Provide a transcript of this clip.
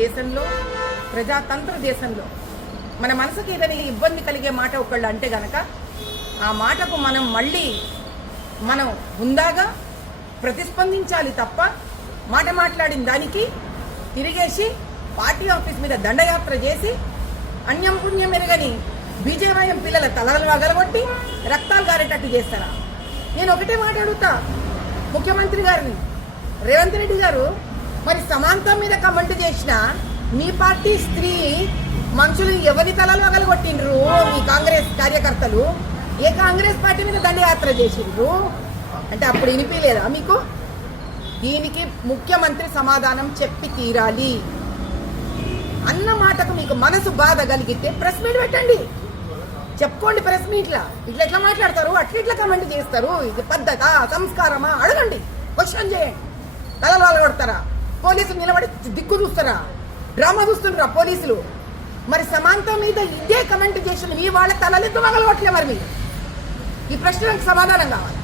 దేశంలో, ప్రజాతంత్ర దేశంలో మన మనసుకి ఏదైనా ఇబ్బంది కలిగే మాట ఒకళ్ళు అంటే గనక ఆ మాటకు మనం హుందాగా ప్రతిస్పందించాలి తప్ప మాట మాట్లాడిన దానికి తిరిగేసి పార్టీ ఆఫీస్ మీద దండయాత్ర చేసి అన్యం పుణ్యం ఎరగని బీజేవైఎం పిల్లల తలలు వగలగొట్టి రక్తాలు గారేటట్టు చేస్తారా? నేను ఒకటే మాట అడుగుతా ముఖ్యమంత్రి గారిని, రేవంత్ రెడ్డి గారు, మరి సమాంతం మీద కమెంట్ చేసిన మీ పార్టీ స్త్రీ మనుషులు ఎవరి తలలు వగలగొట్టిండ్రు? మీ కాంగ్రెస్ కార్యకర్తలు ఏ కాంగ్రెస్ పార్టీ మీద దండయాత్ర చేసిండ్రు అంటే అప్పుడు వినిపించలేదా మీకు? దీనికి ముఖ్యమంత్రి సమాధానం చెప్పి తీరాలి. అన్న మాటకు మీకు మనసు బాధ కలిగితే ప్రెస్ మీట్ పెట్టండి, చెప్పుకోండి. ప్రెస్ మీట్లా ఇట్లా మాట్లాడతారు, అట్లా కమెంట్ చేస్తారు, ఇది పద్ధత సంస్కారమా అడగండి, క్వశ్చన్ చేయండి. తలలు వాళ్ళు కొడతారా? పోలీసులు నిలబడి దిక్కు చూస్తారా? డ్రామా చూస్తున్నారా పోలీసులు? మరి సమాంత మీద ఇదే కమెంట్ చేసిన మీ వాళ్ళ తలలెత్తు మగలగొట్టలే. మరి ఈ ప్రశ్నలకు సమాధానం కావాలి.